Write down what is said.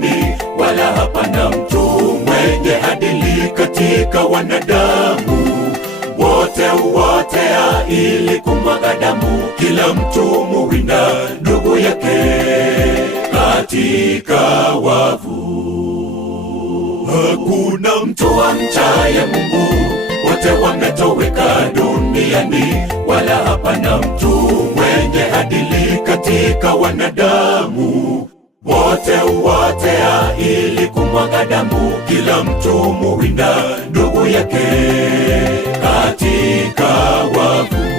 duniani, wala hapana mtu mwenye adili katika wanadamu. Wote huotea ili kumwaga damu, kila mtu muwinda ndugu yake katika wavu. Hakuna mtu amchaye Mungu, wote wametoweka duniani, wala hapana mtu mwenye adili katika wanadamu. Wote huotea ili kumwaga damu, kila mtu muwinda ndugu yake katika wavu.